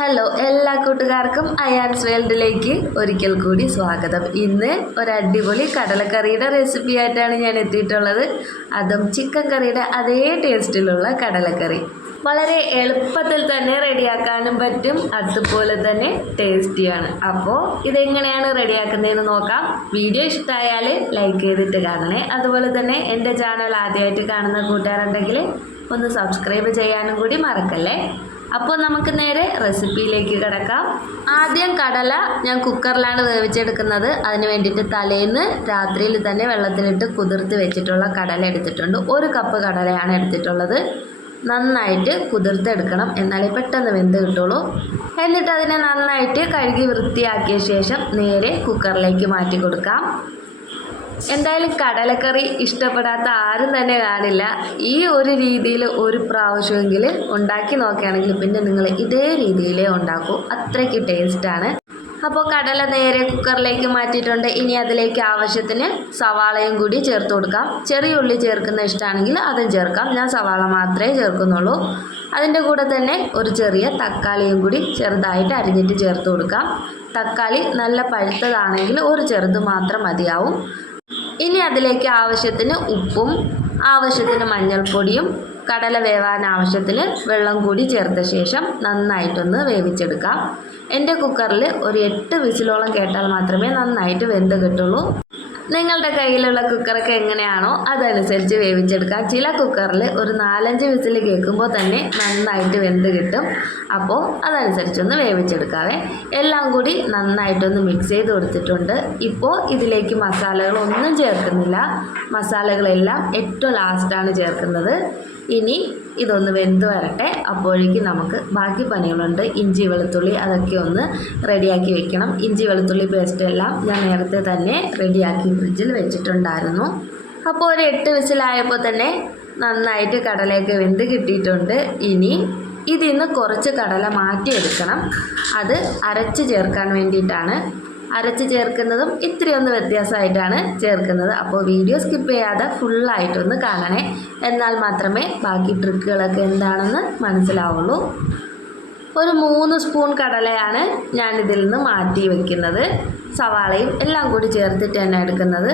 Hello എല്ലാ കൂട്ടുകാർക്കും അയാൻസ് വേൾഡിലേക്ക് ഒരിക്കൽ കൂടി സ്വാഗതം. ഇന്ന് ഒരു അടിപൊളി കടലക്കറിയുടെ റെസിപ്പി ആയിട്ടാണ് ഞാൻ എത്തിയിട്ടുള്ളത്. അതും ചിക്കൻ കറിയുടെ അതേ ടേസ്റ്റിലുള്ള കടലക്കറി. വളരെ എളുപ്പത്തിൽ തന്നെ റെഡിയാക്കാനും പറ്റും, അതുപോലെ തന്നെ ടേസ്റ്റിയാണ്. അപ്പോൾ ഇതെങ്ങനെയാണ് റെഡിയാക്കുന്നതെന്ന് നോക്കാം. വീഡിയോ ഇഷ്ടമായാൽ ലൈക്ക് ചെയ്തിട്ട് കാണണേ. അതുപോലെ തന്നെ എൻ്റെ ചാനൽ ആദ്യമായിട്ട് കാണുന്ന കൂട്ടുകാരുണ്ടെങ്കിൽ ഒന്ന് സബ്സ്ക്രൈബ് ചെയ്യാനും കൂടി മറക്കല്ലേ. അപ്പോൾ നമുക്ക് നേരെ റെസിപ്പിയിലേക്ക് കിടക്കാം. ആദ്യം കടല ഞാൻ കുക്കറിലാണ് വേവിച്ചെടുക്കുന്നത്. അതിന് വേണ്ടിയിട്ട് തലേന്ന് രാത്രിയിൽ തന്നെ വെള്ളത്തിലിട്ട് കുതിർത്ത് വെച്ചിട്ടുള്ള കടല എടുത്തിട്ടുണ്ട്. 1 കപ്പ് കടലയാണ് എടുത്തിട്ടുള്ളത്. നന്നായിട്ട് കുതിർത്തെടുക്കണം, എന്നാലേ പെട്ടെന്ന് വെന്ത് കിട്ടുള്ളൂ. എന്നിട്ട് അതിനെ നന്നായിട്ട് കഴുകി വൃത്തിയാക്കിയ ശേഷം നേരെ കുക്കറിലേക്ക് മാറ്റി കൊടുക്കാം. എന്തായാലും കടലക്കറി ഇഷ്ടപ്പെടാത്ത ആരും തന്നെ കാണില്ല. ഈ ഒരു രീതിയിൽ ഒരു പ്രാവശ്യമെങ്കിൽ ഉണ്ടാക്കി നോക്കുകയാണെങ്കിൽ പിന്നെ നിങ്ങൾ ഇതേ രീതിയിലേ ഉണ്ടാക്കൂ, അത്രയ്ക്ക് ടേസ്റ്റാണ്. അപ്പോൾ കടല നേരെ കുക്കറിലേക്ക് മാറ്റിയിട്ടുണ്ട്. ഇനി അതിലേക്ക് ആവശ്യത്തിന് സവാളയും കൂടി ചേർത്ത് കൊടുക്കാം. ചെറിയ ഉള്ളി ചേർക്കുന്ന ഇഷ്ടമാണെങ്കിൽ അതും ചേർക്കാം. ഞാൻ സവാള മാത്രമേ ചേർക്കുന്നുള്ളൂ. അതിൻ്റെ കൂടെ തന്നെ ഒരു ചെറിയ തക്കാളിയും കൂടി ചെറുതായിട്ട് അരിഞ്ഞിട്ട് ചേർത്ത് കൊടുക്കാം. തക്കാളി നല്ല പഴുത്തതാണെങ്കിൽ ഒരു ചെറുത് മാത്രം മതിയാവും. ഇനി അതിലേക്ക് ആവശ്യത്തിന് ഉപ്പും ആവശ്യത്തിന് മഞ്ഞൾപ്പൊടിയും കടല വേവാൻ ആവശ്യത്തിന് വെള്ളം കൂടി ചേർത്ത ശേഷം നന്നായിട്ടൊന്ന് വേവിച്ചെടുക്കാം. എൻ്റെ കുക്കറിൽ ഒരു 8 വിസിലോളം കേട്ടാൽ മാത്രമേ നന്നായിട്ട് വെന്ത് കിട്ടുള്ളൂ. നിങ്ങളുടെ കയ്യിലുള്ള കുക്കറൊക്കെ എങ്ങനെയാണോ അതനുസരിച്ച് വേവിച്ചെടുക്കാം. ചില കുക്കറിൽ ഒരു 4-5 വിസിൽ കേൾക്കുമ്പോൾ തന്നെ നന്നായിട്ട് വെന്ത് കിട്ടും. അപ്പോൾ അതനുസരിച്ചൊന്ന് വേവിച്ചെടുക്കാവേ. എല്ലാം കൂടി നന്നായിട്ടൊന്ന് മിക്സ് ചെയ്ത് കൊടുത്തിട്ടുണ്ട്. ഇപ്പോൾ ഇതിലേക്ക് മസാലകളൊന്നും ചേർക്കുന്നില്ല. മസാലകളെല്ലാം ഏറ്റവും ലാസ്റ്റാണ് ചേർക്കുന്നത്. ഇനി ഇതൊന്ന് വെന്ത് വരട്ടെ. അപ്പോഴേക്കും നമുക്ക് ബാക്കി പണികളുണ്ട്. ഇഞ്ചി വെളുത്തുള്ളി അതൊക്കെ ഒന്ന് റെഡിയാക്കി വെക്കണം. ഇഞ്ചി വെളുത്തുള്ളി പേസ്റ്റ് എല്ലാം ഞാൻ നേരത്തെ തന്നെ റെഡിയാക്കി ഫ്രിഡ്ജിൽ വെച്ചിട്ടുണ്ടായിരുന്നു. അപ്പോൾ ഒരു 8 വിസിലായപ്പോൾ തന്നെ നന്നായിട്ട് കടലയൊക്കെ വെന്ത് കിട്ടിയിട്ടുണ്ട്. ഇനി ഇതിൽ നിന്ന് കുറച്ച് കടല മാറ്റിയെടുക്കണം. അത് അരച്ച് ചേർക്കാൻ വേണ്ടിയിട്ടാണ്. അരച്ച് ചേർക്കുന്നതും ഇത്രയൊന്ന് വ്യത്യാസമായിട്ടാണ് ചേർക്കുന്നത്. അപ്പോൾ വീഡിയോ സ്കിപ്പ് ചെയ്യാതെ ഫുള്ളായിട്ടൊന്ന് കാണണേ, എന്നാൽ മാത്രമേ ബാക്കി ട്രിക്കുകളൊക്കെ എന്താണെന്ന് മനസ്സിലാവുള്ളൂ. ഒരു 3 സ്പൂൺ കടലയാണ് ഞാനിതിൽ നിന്ന് മാറ്റി വയ്ക്കുന്നത്. സവാളയും എല്ലാം കൂടി ചേർത്തിട്ട് തന്നെ എടുക്കുന്നത്.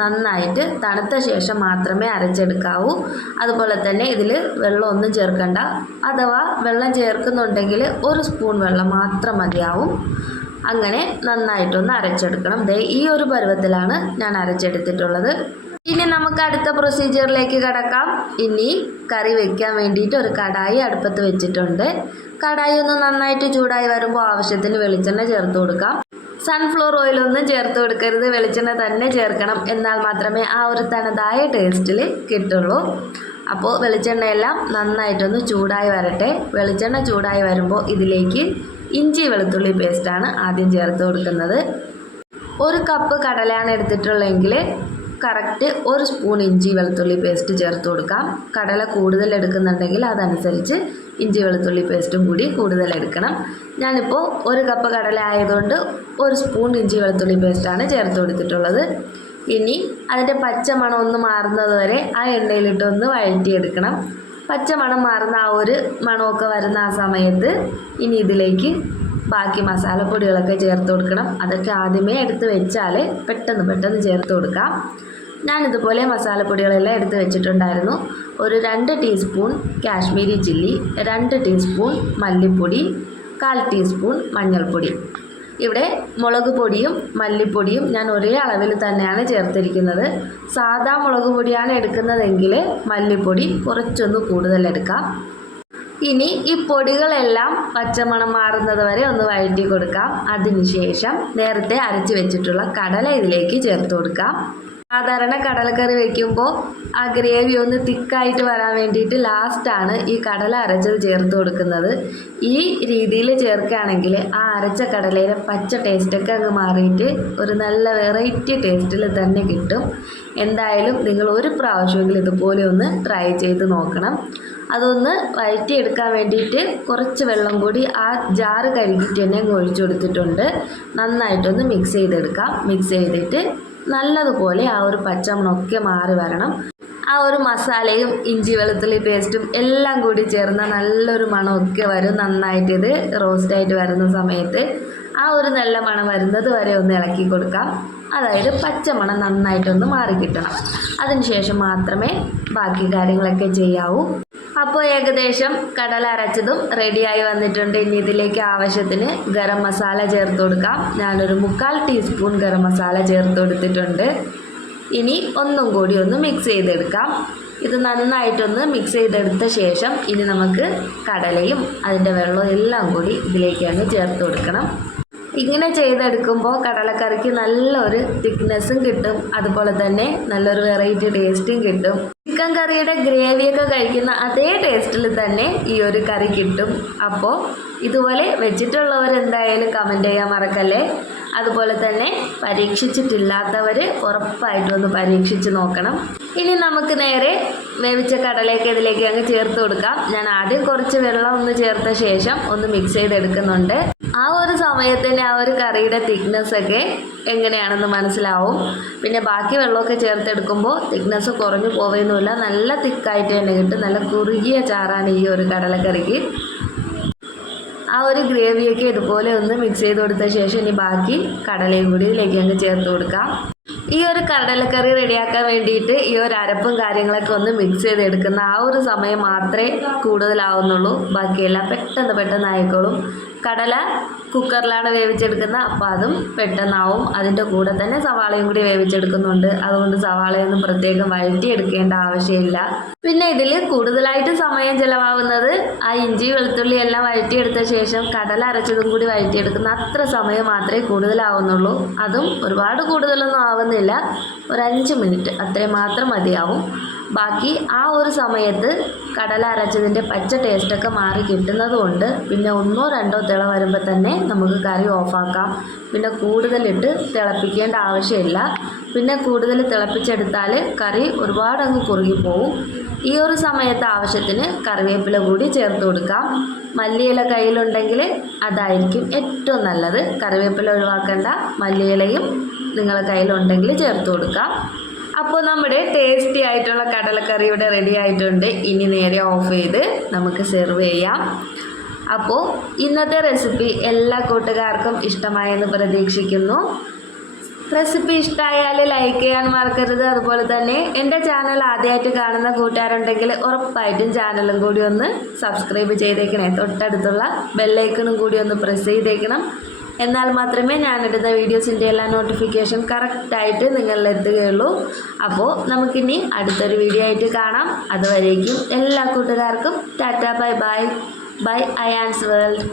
നന്നായിട്ട് തണുത്ത ശേഷം മാത്രമേ അരച്ചെടുക്കാവൂ. അതുപോലെ തന്നെ ഇതിൽ വെള്ളമൊന്നും ചേർക്കണ്ട. അഥവാ വെള്ളം ചേർക്കുന്നുണ്ടെങ്കിൽ 1 സ്പൂൺ വെള്ളം മാത്രം മതിയാവും. അങ്ങനെ നന്നായിട്ടൊന്ന് അരച്ചെടുക്കണം. ഈ ഒരു പരുവത്തിലാണ് ഞാൻ അരച്ചെടുത്തിട്ടുള്ളത്. ഇനി നമുക്ക് അടുത്ത പ്രൊസീജിയറിലേക്ക് കിടക്കാം. ഇനി കറി വയ്ക്കാൻ വേണ്ടിയിട്ട് ഒരു കടായി അടുപ്പത്ത് വെച്ചിട്ടുണ്ട്. കടായി ഒന്ന് നന്നായിട്ട് ചൂടായി വരുമ്പോൾ ആവശ്യത്തിന് വെളിച്ചെണ്ണ ചേർത്ത് കൊടുക്കാം. സൺഫ്ലവർ ഓയിലൊന്നും ചേർത്ത് കൊടുക്കരുത്, വെളിച്ചെണ്ണ തന്നെ ചേർക്കണം. എന്നാൽ മാത്രമേ ആ ഒരു തനതായ ടേസ്റ്റിൽ കിട്ടുള്ളൂ. അപ്പോൾ വെളിച്ചെണ്ണയെല്ലാം നന്നായിട്ടൊന്ന് ചൂടായി വരട്ടെ. വെളിച്ചെണ്ണ ചൂടായി വരുമ്പോൾ ഇതിലേക്ക് ഇഞ്ചി വെളുത്തുള്ളി പേസ്റ്റാണ് ആദ്യം ചേർത്ത് കൊടുക്കുന്നത്. 1 കപ്പ് കടലയാണ് എടുത്തിട്ടുള്ളതെങ്കിൽ കറക്റ്റ് 1 സ്പൂൺ ഇഞ്ചി വെളുത്തുള്ളി പേസ്റ്റ് ചേർത്ത് കൊടുക്കാം. കടല കൂടുതൽ എടുക്കുന്നുണ്ടെങ്കിൽ അതനുസരിച്ച് ഇഞ്ചി വെളുത്തുള്ളി പേസ്റ്റും കൂടി കൂടുതൽ എടുക്കണം. ഞാനിപ്പോൾ 1 കപ്പ് കടല ആയതുകൊണ്ട് 1 സ്പൂൺ ഇഞ്ചി വെളുത്തുള്ളി പേസ്റ്റാണ് ചേർത്ത് കൊടുത്തിട്ടുള്ളത്. ഇനി അതിൻ്റെ പച്ചമണം ഒന്ന് മാറുന്നത് വരെ ആ എണ്ണയിലിട്ടൊന്ന് വഴറ്റിയെടുക്കണം. പച്ചമണം മാറുന്ന ആ ഒരു മണമൊക്കെ വരുന്ന ആ സമയത്ത് ഇനി ഇതിലേക്ക് ബാക്കി മസാലപ്പൊടികളൊക്കെ ചേർത്ത് കൊടുക്കണം. അതൊക്കെ ആദ്യമേ എടുത്ത് വെച്ചാൽ പെട്ടെന്ന് ചേർത്ത് കൊടുക്കാം. ഞാനിതുപോലെ മസാലപ്പൊടികളെല്ലാം എടുത്ത് വെച്ചിട്ടുണ്ടായിരുന്നു. ഒരു 2 ടീസ്പൂൺ കാശ്മീരി ചില്ലി, 2 ടീസ്പൂൺ മല്ലിപ്പൊടി, 1/4 ടീസ്പൂൺ മഞ്ഞൾപ്പൊടി. ഇവിടെ മുളക് പൊടിയും മല്ലിപ്പൊടിയും ഞാൻ ഒരേ അളവിൽ തന്നെയാണ് ചേർത്തിരിക്കുന്നത്. സാദാ മുളക് പൊടിയാണ് എടുക്കുന്നതെങ്കിൽ മല്ലിപ്പൊടി കുറച്ചൊന്ന് കൂടുതൽ എടുക്കാം. ഇനി ഈ പൊടികളെല്ലാം പച്ചമണം മാറുന്നത് വരെ ഒന്ന് വഴറ്റി കൊടുക്കാം. അതിനുശേഷം നേരത്തെ അരച്ച് വെച്ചിട്ടുള്ള കടല ഇതിലേക്ക് ചേർത്ത് കൊടുക്കാം. സാധാരണ കടലക്കറി വയ്ക്കുമ്പോൾ ആ ഗ്രേവി ഒന്ന് തിക്കായിട്ട് വരാൻ വേണ്ടിയിട്ട് ലാസ്റ്റാണ് ഈ കടല അരച്ചത് ചേർത്ത് കൊടുക്കുന്നത്. ഈ രീതിയിൽ ചേർക്കുകയാണെങ്കിൽ ആ അരച്ച കടലയിലെ പച്ച ടേസ്റ്റൊക്കെ അങ്ങ് മാറിയിട്ട് ഒരു നല്ല വെറൈറ്റി ടേസ്റ്റിൽ തന്നെ കിട്ടും. എന്തായാലും നിങ്ങൾ ഒരു പ്രാവശ്യമെങ്കിലും ഇതുപോലെ ഒന്ന് ട്രൈ ചെയ്ത് നോക്കണം. അതൊന്ന് വഴറ്റിയെടുക്കാൻ വേണ്ടിയിട്ട് കുറച്ച് വെള്ളം കൂടി ആ ജാറ് കഴുകിയിട്ട് തന്നെ അങ്ങ് ഒഴിച്ചു കൊടുത്തിട്ടുണ്ട്. നന്നായിട്ടൊന്ന് മിക്സ് ചെയ്തെടുക്കാം. മിക്സ് ചെയ്തിട്ട് നല്ലതുപോലെ ആ ഒരു പച്ചമണമൊക്കെ മാറി വരണം. ആ ഒരു മസാലയും ഇഞ്ചി വെളുത്തുള്ളി പേസ്റ്റും എല്ലാം കൂടി ചേർന്ന നല്ലൊരു മണമൊക്കെ വരും. നന്നായിട്ട് ഇത് റോസ്റ്റായിട്ട് വരുന്ന സമയത്ത് ആ ഒരു നല്ല മണം വരുന്നത് വരെ ഒന്ന് ഇളക്കി കൊടുക്കാം. അതായത് പച്ചമണം നന്നായിട്ടൊന്ന് മാറിക്കിട്ടണം. അതിനുശേഷം മാത്രമേ ബാക്കി കാര്യങ്ങളൊക്കെ ചെയ്യാവൂ. അപ്പോൾ ഏകദേശം കടല അരച്ചതും റെഡിയായി വന്നിട്ടുണ്ട്. ഇനി ഇതിലേക്ക് ആവശ്യത്തിന് ഗരം മസാല ചേർത്ത് കൊടുക്കാം. ഞാനൊരു 1/4 ടീസ്പൂൺ ഗരം മസാല ചേർത്ത് കൊടുത്തിട്ടുണ്ട്. ഇനി ഒന്നും കൂടി ഒന്ന് മിക്സ് ചെയ്തെടുക്കാം. ഇത് നന്നായിട്ടൊന്ന് മിക്സ് ചെയ്തെടുത്ത ശേഷം ഇനി നമുക്ക് കടലയും അതിൻ്റെ വെള്ളവും എല്ലാം കൂടി ഇതിലേക്ക് അങ്ങ് ചേർത്ത് കൊടുക്കണം. ഇങ്ങനെ ചെയ്തെടുക്കുമ്പോൾ കടലക്കറിക്ക് നല്ലൊരു തിക്നെസ്സും കിട്ടും, അതുപോലെ തന്നെ നല്ലൊരു വെറൈറ്റി ടേസ്റ്റും കിട്ടും. ചിക്കൻ കറിയുടെ ഗ്രേവിയൊക്കെ കഴിക്കുന്ന അതേ ടേസ്റ്റിൽ തന്നെ ഈ ഒരു കറി കിട്ടും. അപ്പോൾ ഇതുപോലെ വെച്ചിട്ടുള്ളവർ എന്തായാലും കമൻറ്റ് ചെയ്യാൻ മറക്കല്ലേ. അതുപോലെ തന്നെ പരീക്ഷിച്ചിട്ടില്ലാത്തവർ ഉറപ്പായിട്ടും ഒന്ന് പരീക്ഷിച്ച് നോക്കണം. ഇനി നമുക്ക് നേരെ വേവിച്ച കടലയൊക്കെ ഇതിലേക്ക് അങ്ങ് ചേർത്ത് കൊടുക്കാം. ഞാൻ ആദ്യം കുറച്ച് വെള്ളം ഒന്ന് ചേർത്ത ശേഷം ഒന്ന് മിക്സ് ചെയ്തെടുക്കുന്നുണ്ട്. ആ ഒരു സമയത്തിന് ആ ഒരു കറിയുടെ തിക്നെസ് ഒക്കെ എങ്ങനെയാണെന്ന് മനസ്സിലാവും. പിന്നെ ബാക്കി വെള്ളമൊക്കെ ചേർത്തെടുക്കുമ്പോൾ തിക്നെസ് കുറഞ്ഞു പോവുകയൊന്നുമില്ല, നല്ല തിക്കായിട്ട് തന്നെ കിട്ടും. നല്ല കുറുകിയ ചാറാണ് ഈ ഒരു കടലക്കറിക്ക്. ആ ഒരു ഗ്രേവിയൊക്കെ ഇതുപോലെ ഒന്ന് മിക്സ് ചെയ്ത് കൊടുത്ത ശേഷം ഇനി ബാക്കി കടലയും കൂടി ഇതിലേക്ക് അങ്ങ് ചേർത്ത് കൊടുക്കാം. ഈ ഒരു കടലക്കറി റെഡിയാക്കാൻ വേണ്ടിയിട്ട് ഈ ഒരു അരപ്പും കാര്യങ്ങളൊക്കെ ഒന്ന് മിക്സ് ചെയ്തെടുക്കുന്ന ആ ഒരു സമയം മാത്രമേ കൂടുതലാവുന്നുള്ളൂ. ബാക്കിയെല്ലാം പെട്ടെന്ന് ആയിക്കോളും. കടല കുക്കറിലാണ് വേവിച്ചെടുക്കുന്നത്, അപ്പോൾ അതും പെട്ടെന്നാവും. അതിൻ്റെ കൂടെ തന്നെ സവാളയും കൂടി വേവിച്ചെടുക്കുന്നുണ്ട്. അതുകൊണ്ട് സവാളയൊന്നും പ്രത്യേകം വഴറ്റിയെടുക്കേണ്ട ആവശ്യമില്ല. പിന്നെ ഇതിൽ കൂടുതലായിട്ട് സമയം ചിലവാകുന്നത് ആ ഇഞ്ചി വെളുത്തുള്ളി എല്ലാം വഴറ്റിയെടുത്ത ശേഷം കടല അരച്ചതും കൂടി വഴറ്റിയെടുക്കുന്ന അത്ര സമയം മാത്രമേ കൂടുതലാവുന്നുള്ളൂ. അതും ഒരുപാട് കൂടുതലൊന്നും ആവുന്നില്ല, ഒരു 5 മിനിറ്റ് അത്രയും മാത്രം മതിയാവും. ബാക്കി ആ ഒരു സമയത്ത് കടല അരച്ചതിൻ്റെ പച്ച ടേസ്റ്റൊക്കെ മാറി കിട്ടുന്നത് കൊണ്ട് പിന്നെ 1-2 തിള വരുമ്പോൾ തന്നെ നമുക്ക് കറി ഓഫാക്കാം. പിന്നെ കൂടുതലിട്ട് തിളപ്പിക്കേണ്ട ആവശ്യമില്ല. പിന്നെ കൂടുതൽ തിളപ്പിച്ചെടുത്താൽ കറി ഒരുപാട് അങ്ങ് കുറുകിപ്പോവും. ഈ ഒരു സമയത്ത് ആവശ്യത്തിന് കറിവേപ്പില കൂടി ചേർത്ത് കൊടുക്കാം. മല്ലിയില കയ്യിലുണ്ടെങ്കിൽ അതായിരിക്കും ഏറ്റവും നല്ലത്. കറിവേപ്പില ഒഴിവാക്കേണ്ട, മല്ലിയിലയും നിങ്ങളുടെ കയ്യിലുണ്ടെങ്കിൽ ചേർത്ത് കൊടുക്കാം. അപ്പോൾ നമ്മുടെ ടേസ്റ്റി ആയിട്ടുള്ള കടലക്കറി ഇവിടെ റെഡി ആയിട്ടുണ്ട്. ഇനി നേരെ ഓഫ് ചെയ്ത് നമുക്ക് സെർവ് ചെയ്യാം. അപ്പോൾ ഇന്നത്തെ റെസിപ്പി എല്ലാ കൂട്ടുകാർക്കും ഇഷ്ടമായെന്ന് പ്രതീക്ഷിക്കുന്നു. റെസിപ്പി ഇഷ്ടമായാൽ ലൈക്ക് ചെയ്യാൻ മറക്കരുത്. അതുപോലെ തന്നെ എൻ്റെ ചാനൽ ആദ്യമായിട്ട് കാണുന്ന കൂട്ടുകാരുണ്ടെങ്കിൽ ഉറപ്പായിട്ടും ചാനലും കൂടി ഒന്ന് സബ്സ്ക്രൈബ് ചെയ്തേക്കണേ. തൊട്ടടുത്തുള്ള ബെല്ലൈക്കണും കൂടി ഒന്ന് പ്രസ് ചെയ്തേക്കണം. എന്നാൽ മാത്രമേ ഞാനിടുന്ന വീഡിയോസിൻ്റെ എല്ലാ നോട്ടിഫിക്കേഷൻ കറക്റ്റായിട്ട് നിങ്ങളിലെത്തുകയുള്ളൂ. അപ്പോൾ നമുക്കിനി അടുത്തൊരു വീഡിയോ ആയിട്ട് കാണാം. അതുവരേക്കും എല്ലാ കൂട്ടുകാർക്കും tata, bye bye. Bye Ayaan's world.